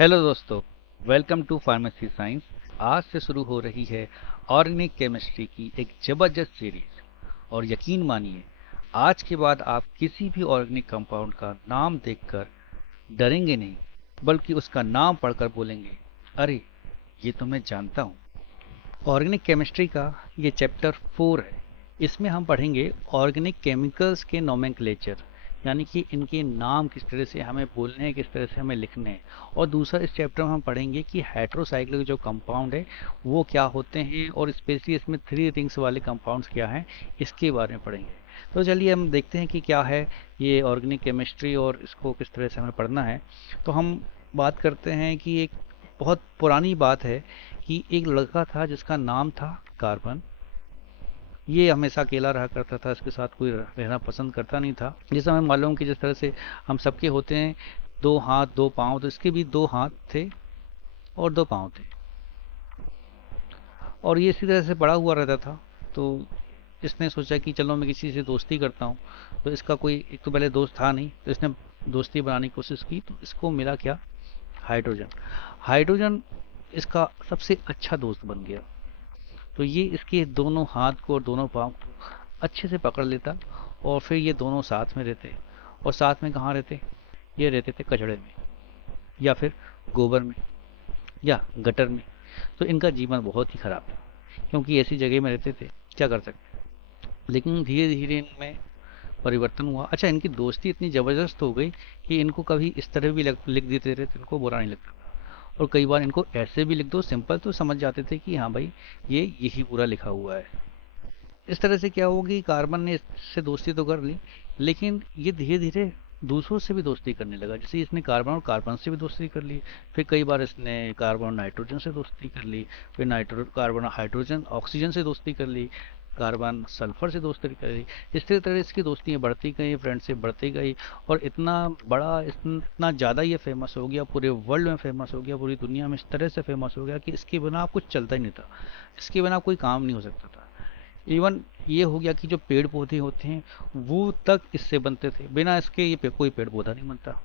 Hello दोस्तों, welcome to pharmacy science. आज से शुरू हो रही है ऑर्गेनिक केमिस्ट्री की एक ज़बरदस्त सीरीज। और यकीन मानिए, आज के बाद आप किसी भी ऑर्गेनिक कंपाउंड का नाम देखकर डरेंगे नहीं, बल्कि उसका नाम पढ़कर बोलेंगे, अरे ये तो मैं जानता हूँ। ऑर्गेनिक केमिस्ट्री का ये चैप्टर 4 है। इसमें हम पढ़ेंगे ऑर्गेनिक केमिकल्स के नोमेनक्लेचर, यानी कि इनके नाम किस तरह से हमें बोलने हैं, किस तरह से हमें लिखने हैं। और दूसरा, इस चैप्टर में हम पढ़ेंगे कि हेटेरोसाइक्लिक जो कंपाउंड है वो क्या होते हैं, और स्पेशली इसमें 3 रिंग्स वाले कंपाउंड्स क्या हैं, इसके बारे में पढ़ेंगे। तो चलिए हम देखते हैं कि क्या है ये ऑर्गेनिक केमिस्ट्री और इसको किस तरह से हमें पढ़ना है। तो हम बात करते हैं कि एक बहुत पुरानी बात है कि एक लड़का था जिसका नाम था कार्बन। ये हमेशा अकेला रहा करता था, इसके साथ कोई रहना पसंद करता नहीं था। जैसा हमें मालूम कि जिस तरह से हम सबके होते हैं 2 हाथ 2 पाँव, तो इसके भी 2 हाथ थे और 2 पाँव थे। और ये इसी तरह से बड़ा हुआ रहता था। तो इसने सोचा कि चलो मैं किसी से दोस्ती करता हूँ। तो इसका कोई एक तो पहले दोस्त था नहीं, तो इसने दोस्ती बनाने की कोशिश की। तो इसको मिला क्या? हाइड्रोजन। हाइड्रोजन इसका सबसे अच्छा दोस्त बन गया। तो ये इसके दोनों हाथ को और दोनों पाँव को अच्छे से पकड़ लेता, और फिर ये दोनों साथ में रहते। और साथ में कहाँ रहते? ये रहते थे कचड़े में, या फिर गोबर में, या गटर में। तो इनका जीवन बहुत ही खराब था, क्योंकि ऐसी जगह में रहते थे, क्या कर सकते। लेकिन धीरे धीरे इनमें परिवर्तन हुआ। अच्छा, इनकी दोस्ती इतनी ज़बरदस्त हो गई कि इनको कभी इस तरह भी लिख देते थे तो इनको बुरा नहीं लगता था। और कई बार इनको ऐसे भी लिख दो सिंपल, तो समझ जाते थे कि हाँ भाई, ये यही पूरा लिखा हुआ है। इस तरह से क्या होगी, कार्बन ने इससे दोस्ती तो कर ली, लेकिन ये धीरे धीरे दूसरों से भी दोस्ती करने लगा। जैसे इसने कार्बन और कार्बन से भी दोस्ती कर ली। फिर कई बार इसने कार्बन और नाइट्रोजन से दोस्ती कर ली। फिर कार्बन और हाइड्रोजन ऑक्सीजन से दोस्ती कर ली। कार्बन सल्फर से दोस्ती कर ली। इस तरह इसकी दोस्तियाँ बढ़ती गई, फ्रेंडशिप बढ़ती गई। और इतना बड़ा, इतना ज़्यादा ये फेमस हो गया, पूरे वर्ल्ड में फेमस हो गया, पूरी दुनिया में इस तरह से फेमस हो गया कि इसके बिना कुछ चलता ही नहीं था। इसके बिना कोई काम नहीं हो सकता था। इवन ये हो गया कि जो पेड़ पौधे होते हैं वो तक इससे बनते थे। बिना इसके कोई पेड़ पौधा नहीं बनता।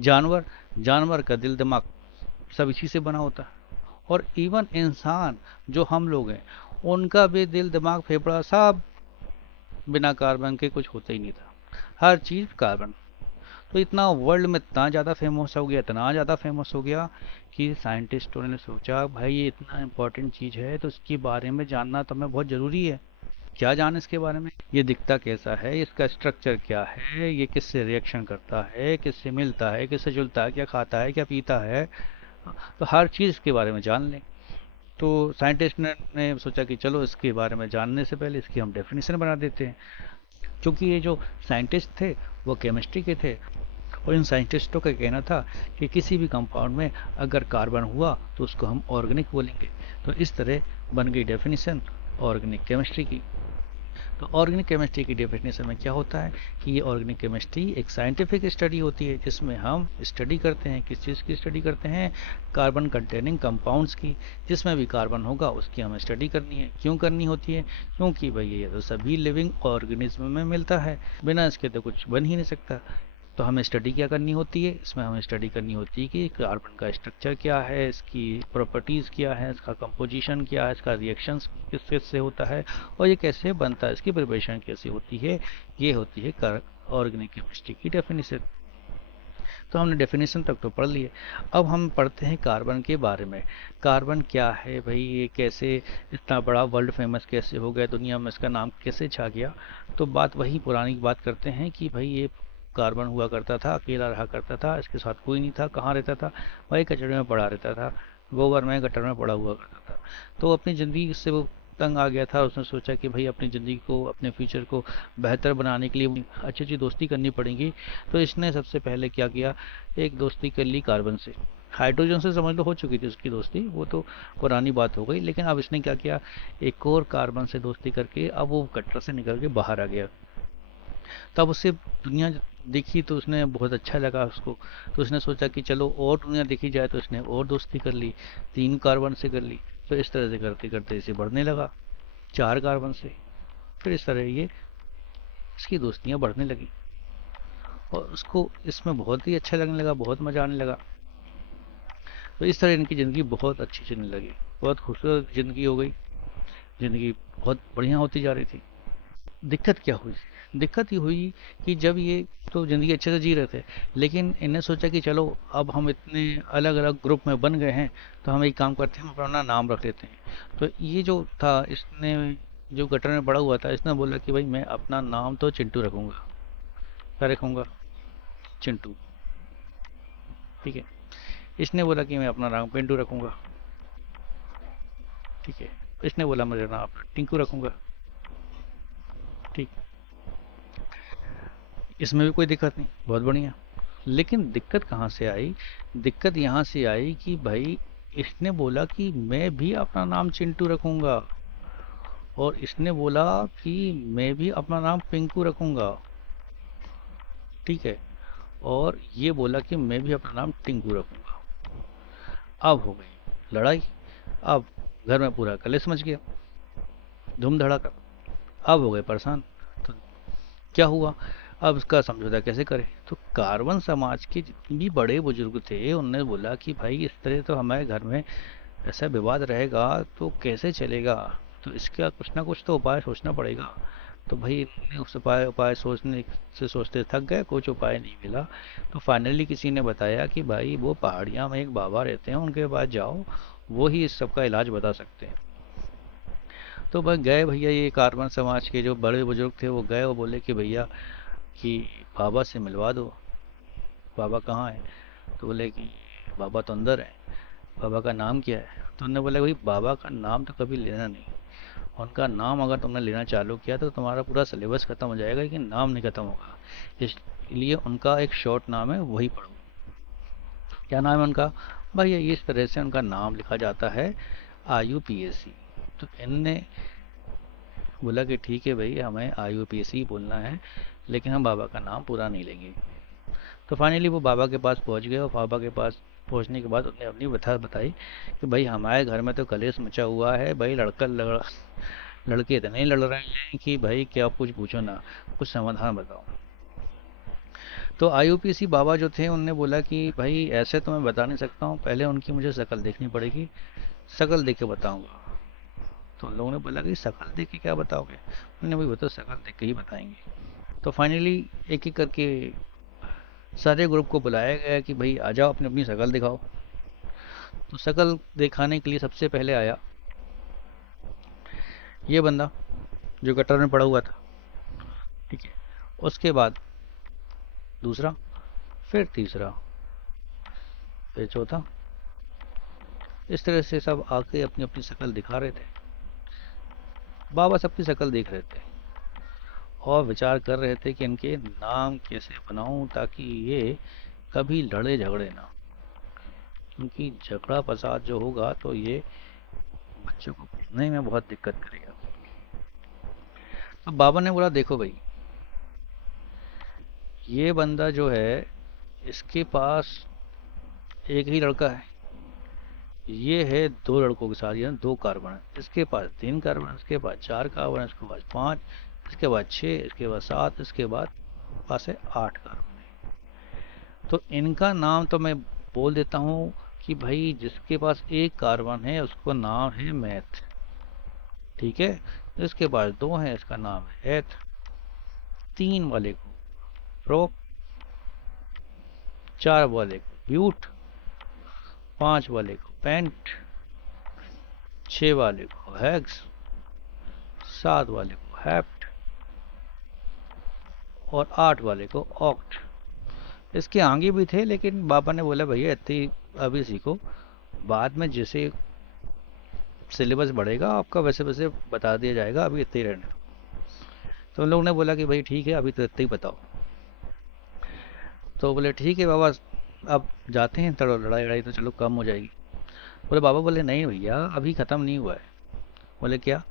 जानवर, जानवर का दिल दिमाग सब इसी से बना होता है। और इवन इंसान, जो हम लोग हैं, उनका भी दिल दिमाग फेफड़ा सब बिना कार्बन के कुछ होता ही नहीं था। हर चीज कार्बन। तो इतना वर्ल्ड में इतना ज़्यादा फेमस हो गया, इतना ज़्यादा फेमस हो गया कि साइंटिस्टों ने सोचा भाई ये इतना इम्पोर्टेंट चीज़ है तो इसके बारे में जानना तो हमें बहुत ज़रूरी है। क्या जान इसके बारे में, ये दिखता कैसा है, इसका स्ट्रक्चर क्या है, ये किससे रिएक्शन करता है, किससे मिलता है, किससे जुलता है, क्या खाता है, क्या पीता है। तो हर चीज़ इसके बारे में जान लें। तो साइंटिस्ट ने सोचा कि चलो इसके बारे में जानने से पहले इसकी हम डेफिनेशन बना देते हैं। क्योंकि ये जो साइंटिस्ट थे वो केमिस्ट्री के थे, और इन साइंटिस्टों का कहना था कि किसी भी कंपाउंड में अगर कार्बन हुआ तो उसको हम ऑर्गेनिक बोलेंगे। तो इस तरह बन गई डेफिनेशन ऑर्गेनिक केमिस्ट्री की। तो ऑर्गेनिक केमिस्ट्री की डेफिनेशन में क्या होता है कि ये ऑर्गेनिक केमिस्ट्री एक साइंटिफिक स्टडी होती है, जिसमें हम स्टडी करते हैं, किस चीज़ की स्टडी करते हैं, कार्बन कंटेनिंग कंपाउंड्स की। जिसमें भी कार्बन होगा उसकी हमें स्टडी करनी है। क्यों करनी होती है? क्योंकि भाई ये तो सभी लिविंग ऑर्गेनिज्म में मिलता है, बिना इसके तो कुछ बन ही नहीं सकता। तो हमें स्टडी क्या करनी होती है? इसमें हमें स्टडी करनी होती है कि कार्बन का स्ट्रक्चर क्या है, इसकी प्रॉपर्टीज़ क्या है, इसका कंपोजिशन क्या है, इसका रिएक्शंस किस किस से होता है, और ये कैसे बनता है, इसकी प्रिपरेशन कैसे होती है। ये होती है ऑर्गेनिक केमिस्ट्री की डेफिनेशन। तो हमने डेफिनेशन तक तो पढ़ लिए। अब हम पढ़ते हैं कार्बन के बारे में। कार्बन क्या है भाई, ये कैसे इतना बड़ा वर्ल्ड फेमस कैसे हो गया, दुनिया में इसका नाम कैसे छा गया। तो बात वही पुरानी बात करते हैं कि भाई ये कार्बन हुआ करता था, अकेला रहा करता था, इसके साथ कोई नहीं था। कहाँ रहता था भाई? कचड़े में पड़ा रहता था, गोबर में गटर में पड़ा हुआ करता था। तो अपनी ज़िंदगी से वो तंग आ गया था। उसने सोचा कि भाई अपनी ज़िंदगी को, अपने फ्यूचर को बेहतर बनाने के लिए अच्छी अच्छी दोस्ती करनी पड़ेगी। तो इसने सबसे पहले क्या किया, एक दोस्ती कर ली कार्बन से। हाइड्रोजन से समझ लो हो चुकी थी उसकी दोस्ती, वो तो पुरानी बात हो गई। लेकिन अब इसने क्या किया, एक और कार्बन से दोस्ती करके अब वो गटर से निकल के बाहर आ गया। तब उससे दुनिया देखी तो उसने बहुत अच्छा लगा उसको। तो उसने सोचा कि चलो और दुनिया देखी जाए, तो इसने और दोस्ती कर ली, 3 कार्बन से कर ली। तो इस तरह से करते करते इसे बढ़ने लगा 4 कार्बन से। फिर इस तरह ये इसकी दोस्तियां बढ़ने लगी, और उसको इसमें बहुत ही अच्छा लगने लगा, बहुत मजा आने लगा। तो इस तरह इनकी ज़िंदगी बहुत अच्छी चलने लगी, बहुत खूबसूरत ज़िंदगी हो गई, ज़िंदगी बहुत बढ़िया होती जा रही थी। दिक्कत क्या हुई? दिक्कत ये हुई कि जब ये तो ज़िंदगी अच्छे से जी रहे थे, लेकिन इन्हें सोचा कि चलो अब हम इतने अलग अलग ग्रुप में बन गए हैं, तो हम एक काम करते हैं, हम अपना नाम रख लेते हैं। तो ये जो था, इसने जो गटर में पड़ा हुआ था, इसने बोला कि भाई मैं अपना नाम तो चिंटू रखूंगा। क्या रखूंगा? चिंटू। ठीक है। इसने बोला कि मैं अपना नाम पिंटू रखूंगा। ठीक है। इसने बोला मेरा नाम टिंकू रखूंगा। ठीक। इसमें भी कोई दिक्कत नहीं, बहुत बढ़िया। लेकिन दिक्कत कहाँ से आई? दिक्कत यहाँ से आई कि भाई इसने बोला कि मैं भी अपना नाम चिंटू रखूंगा, और इसने बोला कि मैं भी अपना नाम पिंकू रखूंगा। ठीक है। और ये बोला कि मैं भी अपना नाम टिंकू रखूंगा। अब हो गई लड़ाई। अब घर में पूरा कलेश मच गया, धूम धड़ाका। अब हो गए परेशान। तो क्या हुआ? अब इसका समझौता कैसे करें? तो कारवन समाज के जितने भी बड़े बुजुर्ग थे, उनने बोला कि भाई इस तरह तो हमारे घर में ऐसा विवाद रहेगा तो कैसे चलेगा, तो इसका कुछ ना कुछ तो उपाय सोचना पड़ेगा। तो भाई इन्होंने उस उपाय उपाय सोचने से सोचते थक गए, कुछ उपाय नहीं मिला। तो फाइनली किसी ने बताया कि भाई वो पहाड़ियाँ में एक बाबा रहते हैं, उनके पास जाओ, वो ही इस सब का इलाज बता सकते हैं। तो भाई गए भैया, ये कारवन समाज के जो बड़े बुजुर्ग थे वो गए, वो बोले कि भैया कि बाबा से मिलवा दो। बाबा कहाँ है? तो बोले कि बाबा तो अंदर है। बाबा का नाम क्या है? तो उन्होंने बोला भाई बाबा का नाम तो कभी लेना नहीं, उनका नाम अगर तुमने लेना चालू किया तो तुम्हारा पूरा सिलेबस खत्म हो जाएगा, लेकिन नाम नहीं खत्म होगा। इसलिए उनका एक शॉर्ट नाम है, वही पढ़ो। क्या नाम है उनका? भाई इस तरह से उनका नाम लिखा जाता है, IUPAC। तो इनने बोला कि ठीक है भाई, हमें IUPAC बोलना है, लेकिन हम बाबा का नाम पूरा नहीं लेंगे। तो फाइनली वो बाबा के पास पहुंच गए, और बाबा के पास पहुंचने के बाद उन्हें अपनी व्यथा बताई कि भाई हमारे घर में तो कलेश मचा हुआ है भाई, लड़के इतने लड़ रहे हैं कि भाई क्या कुछ पूछो ना, कुछ समाधान बताओ। तो IUPAC बाबा जो थे उनने बोला कि भाई ऐसे तो मैं बता नहीं सकता हूँ, पहले उनकी मुझे शक्ल देखनी पड़ेगी, शक्ल देख के बताऊंगा। तो उन लोगों ने बोला कि शक्ल देख के क्या बताओगे? उन्होंने भाई वो तो शक्ल देख के ही बताएंगे। तो फाइनली एक एक करके सारे ग्रुप को बुलाया गया कि भाई आ जाओ, अपनी अपनी शक्ल दिखाओ। तो शक्ल दिखाने के लिए सबसे पहले आया ये बंदा जो गटर में पड़ा हुआ था। ठीक है। उसके बाद दूसरा, फिर तीसरा, फिर चौथा। इस तरह से सब आके अपनी अपनी शक्ल दिखा रहे थे। बाबा सबकी शक्ल देख रहे थे और विचार कर रहे थे कि इनके नाम कैसे बनाऊं ताकि ये कभी लड़े झगड़े ना, क्योंकि झगड़ा फसाद जो होगा तो ये बच्चों को पढ़ने में बहुत दिक्कत करेगा। तो बाबा ने बोला देखो भाई, ये बंदा जो है, इसके पास एक ही लड़का है, ये है दो लड़कों के साथ, यानी दो कार्बन है। इसके पास 3 कार्बन, इसके पास 4 कार्बन, इसके पास 5, इसके बाद 6, इसके बाद 7, इसके बाद पास है 8 कार्बन है। तो इनका नाम तो मैं बोल देता हूँ कि भाई जिसके पास एक कार्बन है उसका नाम है मैथ। ठीक है। इसके पास 2 है, इसका नाम है एथ। 3 वाले को प्रो, 4 वाले को ब्यूट, 5 वाले को पेंट, 6 वाले को हेक्स, 7 वाले को हेप्ट, और 8 वाले को ऑक्ट। इसके आगे भी थे, लेकिन बाबा ने बोला भैया इतनी अभी सीखो, बाद में जैसे सिलेबस बढ़ेगा आपका वैसे वैसे बता दिया जाएगा, अभी इतने ही रहने दो। तो उन लोगों ने बोला कि भाई ठीक है, अभी तो इतना ही बताओ। तो बोले ठीक है बाबा, अब जाते हैं, थोड़ा लड़ाई लड़ाई तो चलो कम हो जाएगी। बोले बाबा, बोले नहीं भैया अभी ख़त्म नहीं हुआ है। बोले क्या?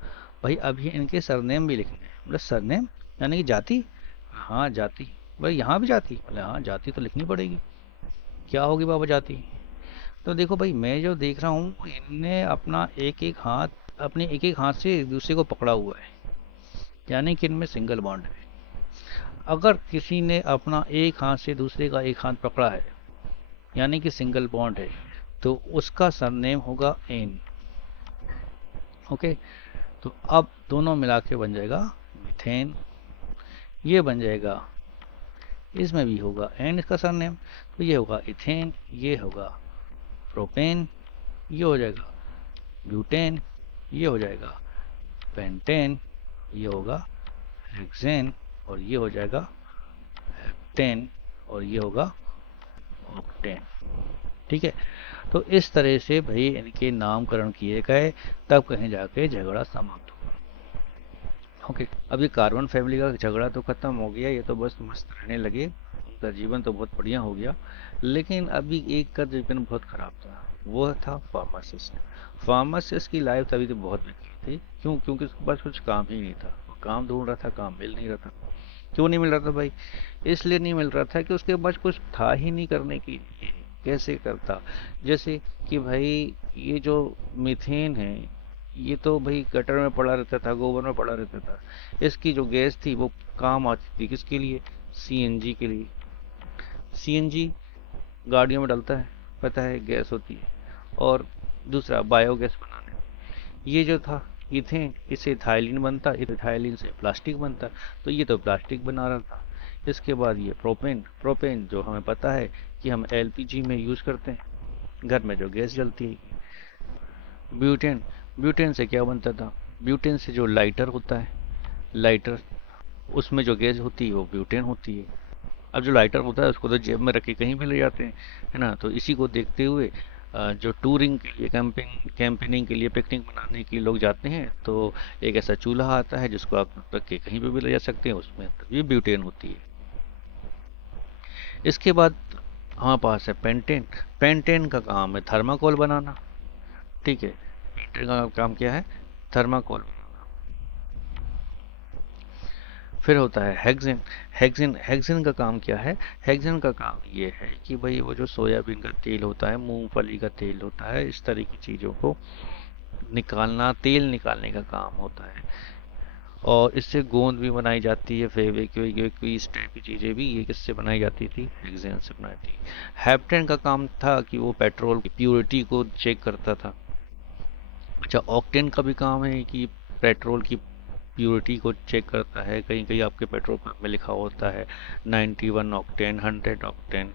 भाई अभी इनके सरनेम भी लिखने हैं। बोले सरनेम यानी कि जाति? हाँ जाति। बोले यहाँ भी जाति? बोले हाँ जाति तो लिखनी पड़ेगी। क्या होगी बाबा जाति? तो देखो भाई, मैं जो देख रहा हूँ इनने अपना एक एक हाथ, अपने एक एक हाथ से एक दूसरे को पकड़ा हुआ है, यानी कि इनमें सिंगल बॉन्ड है। अगर किसी ने अपना एक हाथ से दूसरे का एक हाथ पकड़ा है, यानी कि सिंगल बॉन्ड है, तो उसका सरनेम होगा एन। ओके, तो अब दोनों मिला के बन जाएगा मीथेन। ये बन जाएगा, इसमें भी होगा एन इसका सरनेम, तो ये होगा इथेन, ये होगा प्रोपेन, ये हो जाएगा ब्यूटेन, ये हो जाएगा पेंटेन, ये होगा हेक्सेन, और ये हो जाएगा हेप्टेन, और ये होगा ऑक्टेन। ठीक है, तो इस तरह से भाई इनके नामकरण किए गए, तब कहीं जाके झगड़ा समाप्त हुआ। ओके, अब ये कार्बन फैमिली का झगड़ा तो खत्म हो गया, ये तो बस मस्त रहने लगे, उनका जीवन तो बहुत बढ़िया हो गया। लेकिन अभी एक का जीवन बहुत खराब था, वो था फार्मासिस्ट। फार्मासिस्ट की लाइफ तभी तो बहुत बेकार थी। क्यों? क्योंकि उसके पास कुछ काम ही नहीं था, वो काम ढूंढ रहा था, काम मिल नहीं रहा था। क्यों नहीं मिल रहा था भाई? इसलिए नहीं मिल रहा था कि उसके पास कुछ था ही नहीं करने की लिए। कैसे करता? जैसे कि भाई ये जो मीथेन है, ये तो भाई गटर में पड़ा रहता था, गोबर में पड़ा रहता था। इसकी जो गैस थी वो काम आती थी किसके लिए? सीएनजी के लिए। सीएनजी गाड़ियों में डलता है, पता है, गैस होती है। और दूसरा बायोगैस बनाने, ये जो था इथेन, इससे इथाइलिन बनता, इथाइलिन से प्लास्टिक बनता, तो ये तो प्लास्टिक बना रहा था। इसके बाद ये प्रोपेन, प्रोपेन जो हमें पता है कि हम एलपीजी में यूज करते हैं, घर में जो गैस जलती है। ब्यूटेन, ब्यूटेन से क्या बनता था? ब्यूटेन से जो लाइटर होता है, लाइटर, उसमें जो गैस होती है वो ब्यूटेन होती है। अब जो लाइटर होता है उसको तो जेब में रख के कहीं भी ले जाते हैं, है ना? तो इसी को देखते हुए जो टूरिंग के लिए, कैंपेनिंग के लिए, पिकनिक मनाने के लिए लोग जाते हैं, तो एक ऐसा चूल्हा आता है जिसको आप रख के कहीं पे भी ले जा सकते हैं, उसमें तो ये ब्यूटेन होती है। इसके बाद हमारे पास है पेंटेन। पेंटेन का काम है थर्माकोल बनाना। ठीक है, पेंटेन का काम क्या है? थर्माकोल। फिर होता है हेक्सेन। हेक्सेन, हेक्सेन का काम क्या है? हेक्सेन का काम ये है कि भाई वो जो सोयाबीन का तेल होता है, मूंगफली का तेल होता है, इस तरह की चीज़ों को निकालना, तेल निकालने का काम होता है। और इससे गोंद भी बनाई जाती है, फेविक्विक, इस टाइप की चीज़ें भी ये किससे बनाई जाती थी? हेक्सेन से बनाई थी। हेप्टेन का काम था कि वो पेट्रोल की प्योरिटी को चेक करता था। अच्छा, ऑक्टेन का भी काम है कि पेट्रोल की प्योरिटी को चेक करता है। कहीं कहीं आपके पेट्रोल पंप में लिखा होता है 91 ऑक्टेन, 100 ऑक्टेन,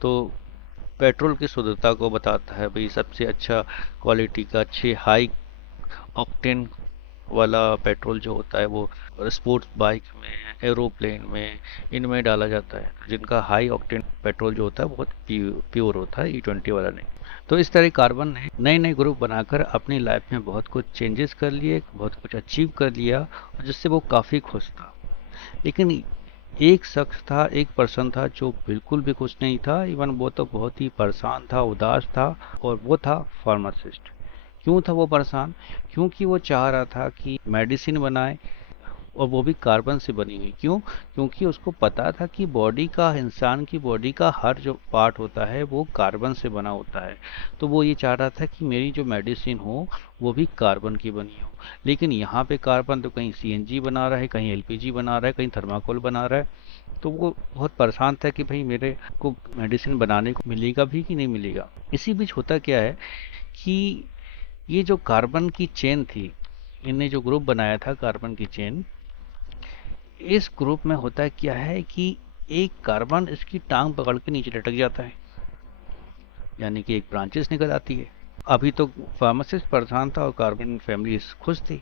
तो पेट्रोल की शुद्धता को बताता है भाई। सबसे अच्छा क्वालिटी का, अच्छे हाई ऑक्टेन वाला पेट्रोल जो होता है वो स्पोर्ट्स बाइक में, एरोप्लेन में, इनमें डाला जाता है। जिनका हाई ऑक्टेन पेट्रोल जो होता है बहुत प्योर होता है, E20 वाला नहीं। तो इस तरह कार्बन ने नए नए ग्रुप बनाकर अपनी लाइफ में बहुत कुछ चेंजेस कर लिए, बहुत कुछ अचीव कर लिया, और जिससे वो काफ़ी खुश था। लेकिन एक शख्स था, एक पर्सन था जो बिल्कुल भी खुश नहीं था। इवन वो तो बहुत ही परेशान था, उदास था, और वो था फार्मासिस्ट। क्यों था वो परेशान? क्योंकि वो चाह रहा था कि मेडिसिन बनाए, और वो भी कार्बन से बनी हुई। क्यों? क्योंकि उसको पता था कि बॉडी का, इंसान की बॉडी का हर जो पार्ट होता है वो कार्बन से बना होता है। तो वो ये चाह रहा था कि मेरी जो मेडिसिन हो वो भी कार्बन की बनी हो। लेकिन यहाँ पे कार्बन तो कहीं सीएनजी बना रहा है, कहीं एलपीजी बना रहा है, कहीं थर्माकोल बना रहा है। तो वो बहुत परेशान था कि भाई मेरे को मेडिसिन बनाने को मिलेगा भी कि नहीं मिलेगा। इसी बीच होता क्या है कि ये जो कार्बन की चेन थी, इनने जो ग्रुप बनाया था कार्बन की चेन, इस ग्रुप में होता क्या है कि एक कार्बन इसकी टांग पकड़ के नीचे लटक जाता है, यानी कि एक ब्रांचेस निकल आती है। अभी तो फार्मासिस्ट परेशान था और कार्बन फैमिली खुश थी।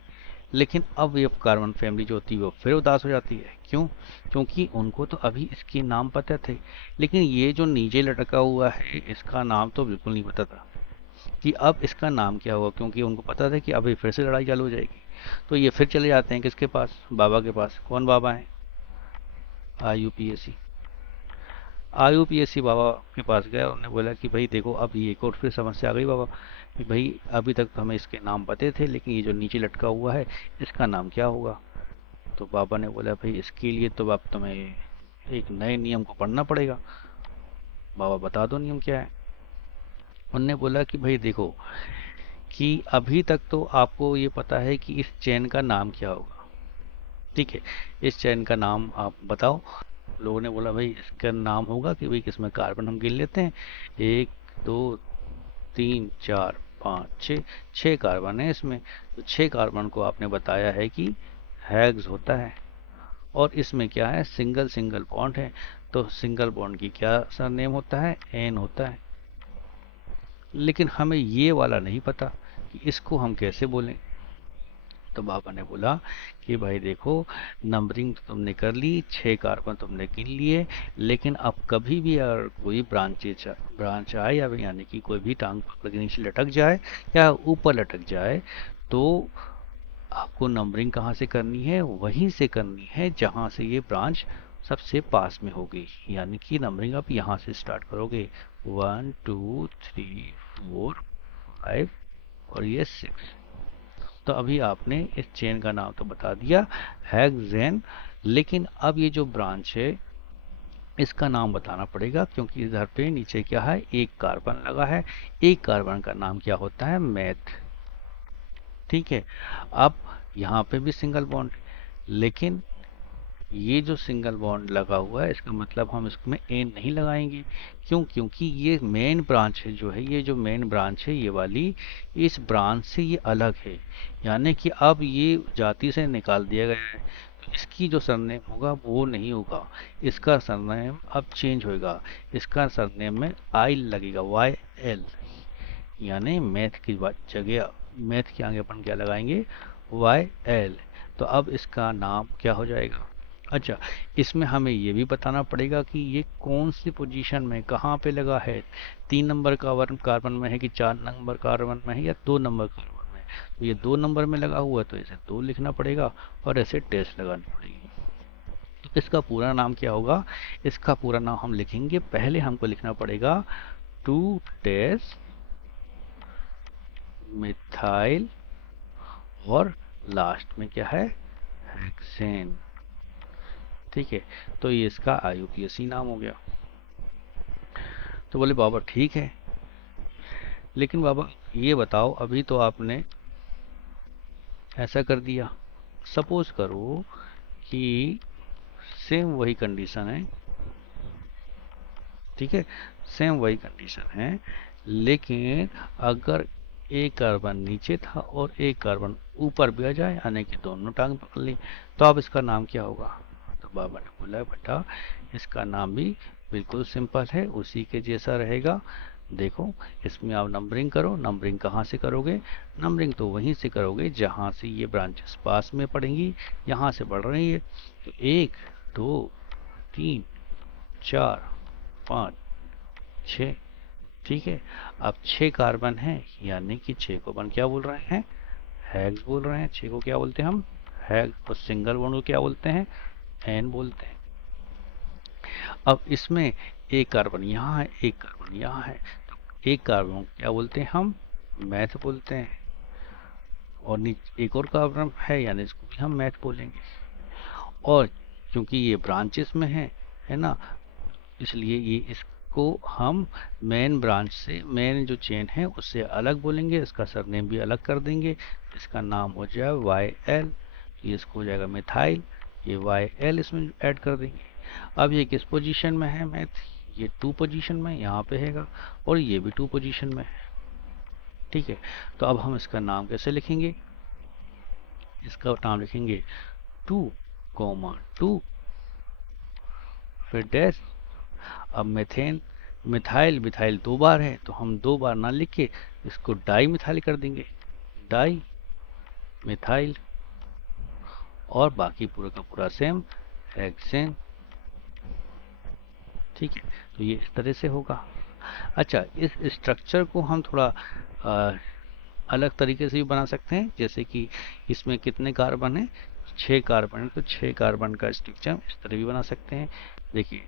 लेकिन अब ये कार्बन फैमिली जो होती है वो फिर उदास हो जाती है। क्यों? क्योंकि उनको तो अभी इसके नाम पता थे, लेकिन ये जो नीचे लटका हुआ है इसका नाम तो बिल्कुल नहीं पता था कि अब इसका नाम क्या हुआ। क्योंकि उनको पता था कि अभी फिर से लड़ाई चालू हो जाएगी। तो ये फिर चले जाते हैं किसके पास? बाबा के पास। कौन बाबा है? आईयूपीएसी। आईयूपीएसी बाबा के पास गया, उन्होंने बोला कि भाई देखो, अब ये एक और फिर समस्या आ गई बाबा, कि भाई अभी तक तो हमें इसके नाम पते थे, लेकिन ये जो नीचे लटका हुआ है इसका नाम क्या होगा? तो बाबा ने बोला भाई इसके लिए तो अब तुम्हें एक नए नियम को पढ़ना पड़ेगा। बाबा बता दो नियम क्या है। उनने बोला कि भाई देखो, कि अभी तक तो आपको ये पता है कि इस चैन का नाम क्या होगा, ठीक है, इस चैन का नाम आप बताओ। लोगों ने बोला भाई इसका नाम होगा कि भाई किसमें कार्बन हम गिन लेते हैं, 1 2 3 4 5 6, 6 कार्बन है इसमें। तो 6 कार्बन को आपने बताया है कि हेक्स होता है। और इसमें क्या है, सिंगल सिंगल बॉन्ड है, तो सिंगल बॉन्ड की क्या सरनेम होता है, एन होता है। लेकिन हमें ये वाला नहीं पता कि इसको हम कैसे बोलें। तो बाबा ने बोला कि भाई देखो, नंबरिंग तो तुमने कर ली, 6 कार्बन तुमने गिन लिए, लेकिन अब कभी भी अगर कोई ब्रांच आए, या यानी कि कोई भी टांग पकड़ के नीचे लटक जाए या ऊपर लटक जाए, तो आपको नंबरिंग कहाँ से करनी है, वहीं से करनी है जहाँ से ये ब्रांच सबसे पास में होगी। यानी कि नंबरिंग आप यहाँ से स्टार्ट करोगे, 1 2 3 4 5 और ये 6। तो अभी आपने इस चेन का नाम तो बता दिया, हेक्सेन। लेकिन अब ये जो ब्रांच है इसका नाम बताना पड़ेगा, क्योंकि इधर पे नीचे क्या है, एक कार्बन लगा है। एक कार्बन का नाम क्या होता है, मेथ। ठीक है। अब यहाँ पे भी सिंगल बॉन्ड, लेकिन ये जो सिंगल बॉन्ड लगा हुआ है इसका मतलब हम इसमें एन नहीं लगाएंगे। क्यों, क्योंकि ये मेन ब्रांच है जो है, ये जो मेन ब्रांच है ये वाली, इस ब्रांच से ये अलग है। यानी कि अब ये जाति से निकाल दिया गया है, तो इसकी जो सरनेम होगा वो नहीं होगा, इसका सरनेम अब चेंज होगा। इसका सरनेम में आई लगेगा, वाई एल। यानी मैथ की जगह, मैथ के आगे अपन क्या लगाएंगे, वाई एल। तो अब इसका नाम क्या हो जाएगा। अच्छा, इसमें हमें ये भी बताना पड़ेगा कि ये कौन सी पोजीशन में कहाँ पे लगा है, 3 नंबर कार्बन में है कि 4 नंबर कार्बन में है या 2 नंबर कार्बन में। तो ये 2 नंबर में लगा हुआ है तो इसे 2 लिखना पड़ेगा और ऐसे डैश लगानी पड़ेगी। तो इसका पूरा नाम क्या होगा, इसका पूरा नाम हम लिखेंगे, पहले हमको लिखना पड़ेगा 2 डैश मिथाइल और लास्ट में क्या है, हेक्सेन। ठीक है। तो ये इसका IUPAC नाम हो गया। तो बोले बाबा ठीक है, लेकिन बाबा ये बताओ, अभी तो आपने ऐसा कर दिया, सपोज करो कि सेम वही कंडीशन है। ठीक है, सेम वही कंडीशन है, लेकिन अगर एक कार्बन नीचे था और एक कार्बन ऊपर भी आ जाए, यानी कि दोनों टांग पकड़ ली, तो अब इसका नाम क्या होगा। तो बाबा ने बोला बेटा, इसका नाम भी बिल्कुल सिंपल है, उसी के जैसा रहेगा। देखो, इसमें आप नंबरिंग करो। नंबरिंग कहाँ से करोगे, नंबरिंग तो वहीं से करोगे जहाँ से ये ब्रांचेस पास में पड़ेंगी, यहाँ से बढ़ रही है। तो 1 2 3 4 5 6। ठीक है। अब 6 कार्बन है, यानी कि 6 को अपन क्या बोल रहे हैं, हेक्स बोल रहे हैं। 6 को क्या बोलते हैं हम, हेक्स। और सिंगल बॉन्ड को क्या बोलते हैं, एन बोलते हैं। अब इसमें एक कार्बन यहाँ है, एक कार्बन यहाँ है, तो एक कार्बन को क्या बोलते हैं हम, मैथ बोलते हैं। और नीचे एक और कार्बन है, यानी इसको भी हम मैथ बोलेंगे। और क्योंकि ये ब्रांचेस में है ना, इसलिए ये इसको हम मेन ब्रांच से, मेन जो चेन है उससे अलग बोलेंगे, इसका सरनेम भी अलग कर देंगे। इसका नाम हो जाए वाई एल, ये इसको हो जाएगा मिथाइल, ये वाई एल इसमें ऐड कर देंगे। अब ये किस पोजीशन में है मैथ, ये 2 पोजीशन में यहाँ पे हैगा, और ये भी 2 पोजीशन में है। ठीक है। तो अब हम इसका नाम कैसे लिखेंगे, इसका नाम लिखेंगे 2, फिर डैश। अब मेथेन, मिथाइल, मिथाइल 2 बार है तो हम 2 बार ना लिख के इसको डाई मिथाइल कर देंगे, डाई मिथाइल। और बाकी पूरा का पूरा सेम, हेक्सेन। ठीक है। तो ये इस तरह से होगा। अच्छा, इस स्ट्रक्चर को हम थोड़ा अलग तरीके से भी बना सकते हैं, जैसे कि इसमें कितने कार्बन है, 6 कार्बन है, तो 6 कार्बन का स्ट्रक्चर इस तरह भी बना सकते हैं। देखिए,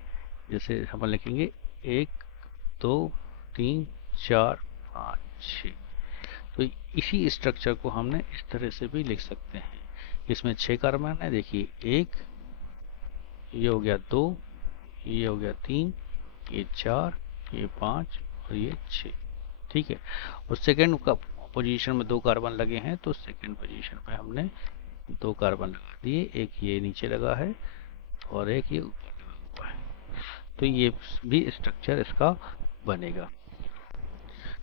जैसे हम लिखेंगे 1 2 3 4 5 6। तो इसी स्ट्रक्चर को हमने इस तरह से भी लिख सकते हैं। इसमें 6 कार्बन है, देखिए 1, ये हो गया 2, ये हो गया 3, ये 4, ये 5 और ये 6। ठीक है। और सेकेंड का पोजीशन में 2 कार्बन लगे हैं, तो सेकेंड पोजीशन पे हमने 2 कार्बन लगा दिए, एक ये नीचे लगा है और एक ये ऊपर लगा हुआ है। तो ये भी स्ट्रक्चर इसका बनेगा।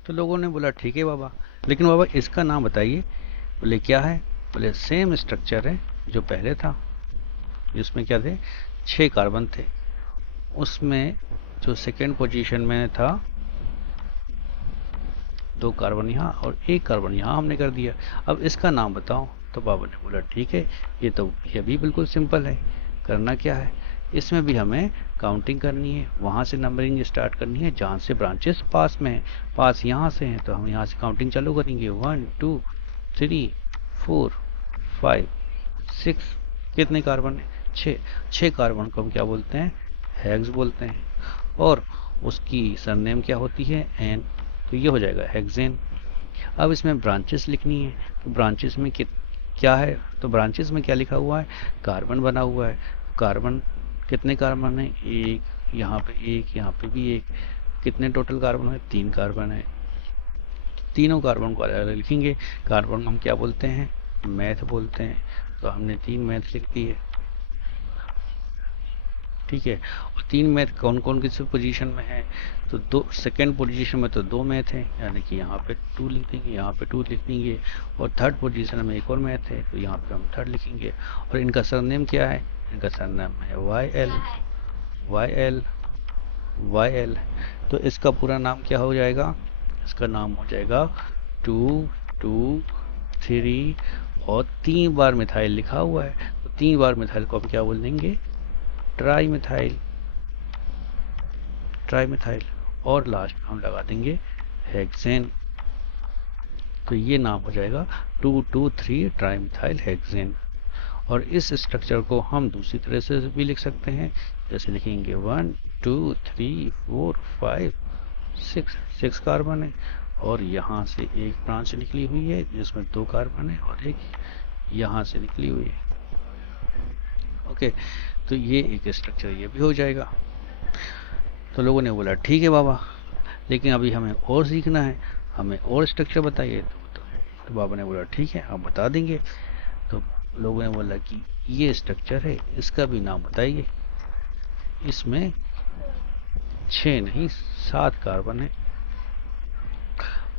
तो लोगों ने बोला ठीक है बाबा, लेकिन बाबा इसका नाम बताइए। बोले क्या है? बोले सेम स्ट्रक्चर है जो पहले था, जिसमें क्या थे, 6 कार्बन थे। उसमें जो सेकेंड पोजीशन में था 2 कार्बन यहाँ और 1 कार्बन यहाँ हमने कर दिया। अब इसका नाम बताओ। तो बाबा ने बोला ठीक है, ये भी बिल्कुल सिंपल है। करना क्या है, इसमें भी हमें काउंटिंग करनी है, वहाँ से नंबरिंग स्टार्ट करनी है जहाँ से ब्रांचेस पास में है। पास यहाँ से हैं तो हम यहाँ से काउंटिंग चालू करेंगे। 1 2 3 4 5 6। कितने कार्बन है? 6 कार्बन को हम क्या बोलते हैं? हेक्स बोलते हैं। और उसकी सरनेम क्या होती है? एन। तो ये हो जाएगा हेक्सेन। अब इसमें ब्रांचेस लिखनी है, तो ब्रांचेस में क्या है? तो ब्रांचेस में क्या लिखा हुआ है? कार्बन बना हुआ है। कार्बन कितने कार्बन है? एक, यहाँ पे एक, यहाँ पे भी एक। कितने टोटल कार्बन है? 3 कार्बन है। तीनों कार्बन को अलग अलग लिखेंगे। कार्बन हम क्या बोलते हैं? मैथ बोलते हैं। तो हमने 3 मैथ लिख दी है, ठीक है। और 3 मैथ कौन कौन किस पोजीशन में है? तो दो सेकेंड पोजीशन में तो 2 मैथ है, यानी कि यहाँ पे 2 लिख देंगे, यहाँ पे 2 लिख देंगे। और थर्ड पोजीशन में एक और मैथ है, तो यहाँ पे हम थर्ड लिखेंगे। और इनका सरनेम क्या है? इनका सरनेम है Y L. Y L, Y L. तो इसका पूरा नाम क्या हो जाएगा? इसका नाम हो जाएगा 2 2 3 और 3 बार मिथाइल लिखा हुआ है, तो 3 बार मिथाइल को हम क्या बोल देंगे? Tri methyl. Tri methyl. और लास्ट में हम लगा देंगे हेक्सेन। तो ये नाम हो जाएगा 223 ट्राई मिथाइल हेक्सेन। और इस स्ट्रक्चर को हम दूसरी तरह से भी लिख सकते हैं, जैसे लिखेंगे 1 2 3 4 5 6। 6 कार्बन है और यहाँ से एक ब्रांच निकली हुई है जिसमें 2 कार्बन है और एक यहाँ से निकली हुई है। ओके, तो ये एक स्ट्रक्चर ये भी हो जाएगा। तो लोगों ने बोला ठीक है बाबा, लेकिन अभी हमें और सीखना है, हमें और स्ट्रक्चर बताइए। तो बाबा ने बोला ठीक है, आप बता देंगे। तो लोगों ने बोला कि ये स्ट्रक्चर है, इसका भी नाम बताइए। इसमें 6 नहीं 7 कार्बन है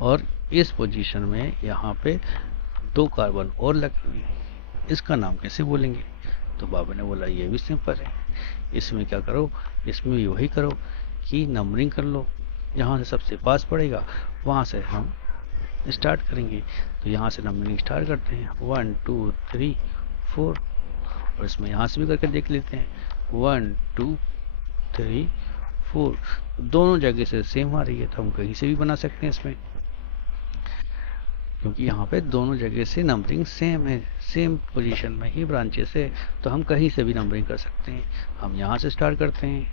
और इस पोजीशन में यहाँ पे 2 कार्बन और लगे, इसका नाम कैसे बोलेंगे? तो बाबा ने बोला ये भी सिंपल है। इसमें क्या करो, इसमें भी वही करो कि नंबरिंग कर लो, जहाँ से सबसे पास पड़ेगा वहाँ से हम स्टार्ट करेंगे। तो यहाँ से नंबरिंग स्टार्ट करते हैं 1 2 3 4। और इसमें यहाँ से भी करके देख लेते हैं 1 2 3 4। दोनों जगह से सेम आ रही है, तो हम कहीं से भी बना सकते हैं इसमें, क्योंकि यहाँ पे दोनों जगह से नंबरिंग सेम है, सेम पोजीशन में ही ब्रांचेस है, तो हम कहीं से भी नंबरिंग कर सकते हैं। हम यहाँ से स्टार्ट करते हैं,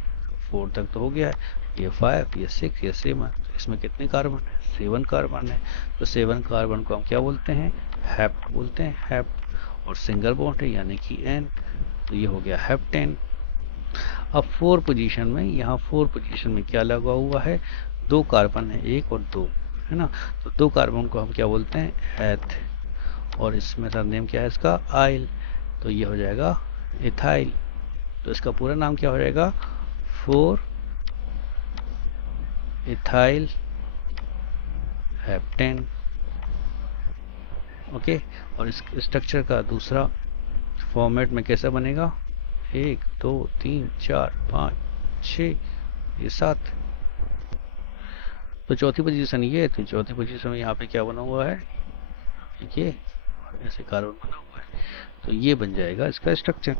4 तक तो हो गया है, ये 5 ये 6 ये 7। तो इसमें कितने कार्बन है? 7 कार्बन है। तो 7 कार्बन को हम क्या बोलते हैं? हेप्ट बोलते हैं, हेप्ट। और सिंगल बॉन्ड है यानी कि एन, तो ये हो गया हेप्टेन। अब 4 पोजीशन में, यहाँ 4 पोजीशन में क्या लगा हुआ है? 2 कार्बन है, 1 और 2 है ना। तो 2 कार्बन को हम क्या बोलते हैं? एथ। और इसमें सरनेम क्या है इसका? आइल। तो ये हो जाएगा इथाइल। तो इसका पूरा नाम क्या हो जाएगा? 4 इथाइल हेप्टेन। ओके, और इस स्ट्रक्चर का दूसरा फॉर्मेट में कैसा बनेगा? 1 2 3 4 5 6 ये 7। तो चौथी पोजीशन ये है, तो चौथी पोजीशन में यहाँ पे क्या बना हुआ है? ये ऐसे कार्बन बना हुआ है, तो ये बन जाएगा इसका स्ट्रक्चर।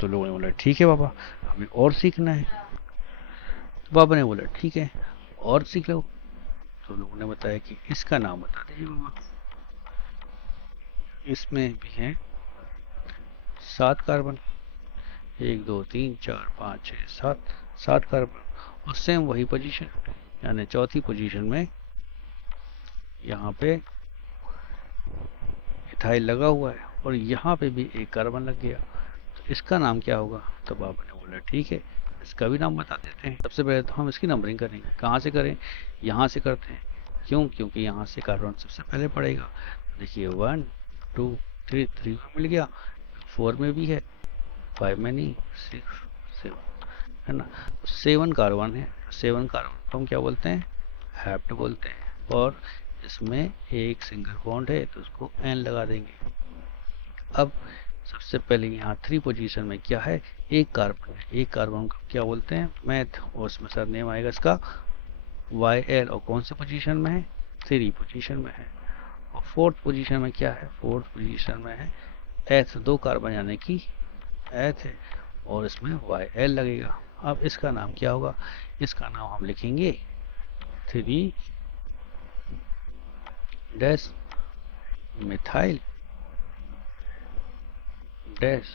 तो लोगों ने बोला ठीक है बाबा, हमें और सीखना है। तो बाबा ने बोला ठीक है, और सीख लो। तो लोगों ने बताया कि इसका नाम बता दीजिए बाबा। इसमें भी है 7 कार्बन, 1 2 3 4 5 6 7। 7 कार्बन और सेम वही पोजीशन, यानी चौथी पोजीशन में यहाँ पे इथाइल लगा हुआ है और यहाँ पे भी 1 कार्बन लग गया। तो इसका नाम क्या होगा? तो बाबा ने बोला ठीक है, इसका भी नाम बता देते हैं। सबसे पहले तो हम इसकी नंबरिंग करेंगे। कहाँ से करें? यहाँ से करते हैं। क्यों? क्योंकि यहाँ से कार्बन सबसे पहले पड़ेगा। देखिए 1 2 3 3 में मिल गया, 4 में भी है, 5 में नहीं, 6 7 है ना। तो 7 कार्बन है। 7 कार्बन को हम क्या बोलते हैं? हैप्ट बोलते हैं। और इसमें एक सिंगल बॉन्ड है तो उसको एन लगा देंगे। अब सबसे पहले यहाँ 3 पोजीशन में क्या है, एक कार्बन है। एक कार्बन को क्या बोलते हैं, मैथ, और उसमें सर नेम आएगा इसका YL। और कौन से पोजीशन में है, 3 पोजीशन में है। और 4th पोजीशन में क्या है, 4th पोजीशन में है एथ, 2 कार्बन यानी कि एथ है, और इसमें YL लगेगा। अब इसका नाम क्या होगा, इसका नाम हम लिखेंगे 3 dash methyl dash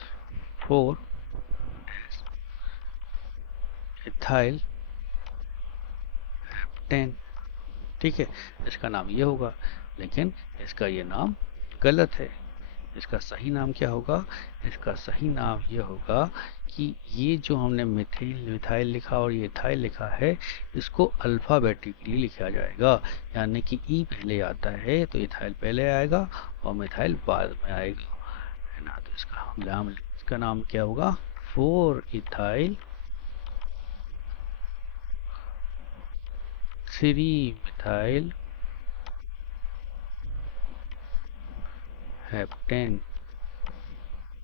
4 dash ethyl heptane. ठीक है, इसका नाम ये होगा, लेकिन इसका ये नाम गलत है। इसका सही नाम क्या होगा, इसका सही नाम ये होगा कि ये जो हमने मिथाइल मिथाइल लिखा और ये इथाइल लिखा है, इसको अल्फाबेटिकली लिखा जाएगा। यानी कि ई पहले आता है तो इथाइल पहले आएगा और मिथाइल बाद में आएगा, है ना। तो इसका नाम क्या होगा, 4 इथाइल 3 मिथाइल हेप्टेन।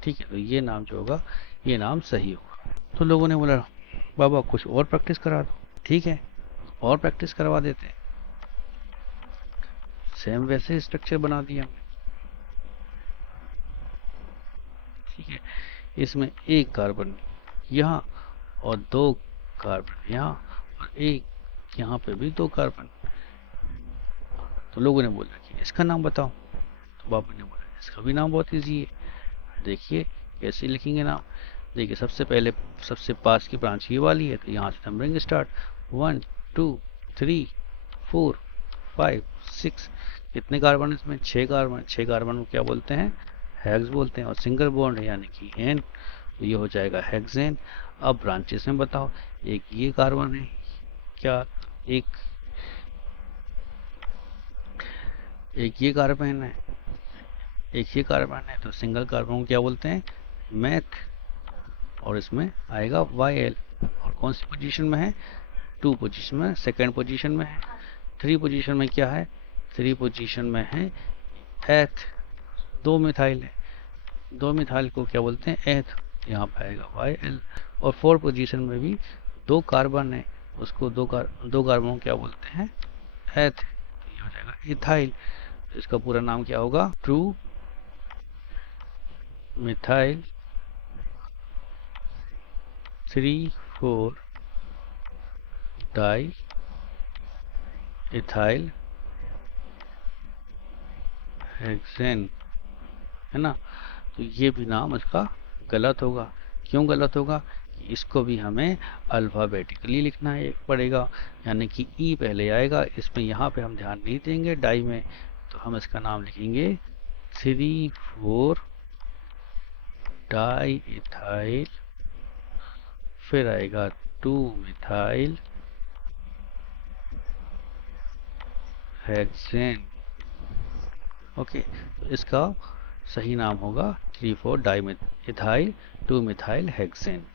ठीक है, तो ये नाम जो होगा ये नाम सही होगा। तो लोगों ने बोला बाबा कुछ और प्रैक्टिस करा दो। ठीक है, और प्रैक्टिस करवा देते हैं। सेम वैसे स्ट्रक्चर बना दिया हमने। ठीक है, इसमें एक कार्बन यहाँ और 2 कार्बन यहाँ और एक यहाँ पे भी 2 कार्बन। तो लोगों ने बोला कि इसका नाम बताओ। तो बाबा ने बोला इसका भी नाम बहुत ईजी है। देखिए कैसे लिखेंगे नाम। देखिए सबसे पहले सबसे पास की ब्रांच ये वाली है, तो यहाँ से नंबरिंग स्टार्ट 1 2 3 4 5 6। कितने कार्बन इसमें, 6 कार्बन। 6 कार्बन को क्या बोलते हैं, हेक्स बोलते हैं। और सिंगल बॉन्ड है यानी कि एन, तो ये हो जाएगा हेक्सेन। अब ब्रांचेस में बताओ, एक ये कार्बन है, क्या एक ये कार्बन है, एक ये कार्बन है, तो सिंगल कार्बन को क्या बोलते हैं, मैथ। और इसमें आएगा YL। और कौन सी पोजीशन में है, 2 पोजीशन में, सेकंड पोजीशन में है। 3 पोजीशन में क्या है, 3 पोजीशन में है एथ, 2 मिथाइल है, 2 मिथाइल को क्या बोलते हैं, एथ, यहाँ पे आएगा YL। और 4 पोजीशन में भी 2 कार्बन है, उसको 2 कार्बन को क्या बोलते हैं, एथ, ये हो जाएगा इथाइल। तो इसका पूरा नाम क्या होगा, 2 मिथाइल 3 4 डाई इथाइल हेक्सेन, है ना। तो ये भी नाम इसका गलत होगा। क्यों गलत होगा, इसको भी हमें अल्फाबेटिकली लिखना है पड़ेगा, यानी कि ई पहले आएगा। इसमें यहाँ पे हम ध्यान नहीं देंगे डाई में, तो हम इसका नाम लिखेंगे 3 4 डाई इथाइल, फिर आएगा 2 मिथाइल हेक्सेन। ओके, तो इसका सही नाम होगा 3 4 डाई इथाइल 2 मिथाइल हेक्सेन।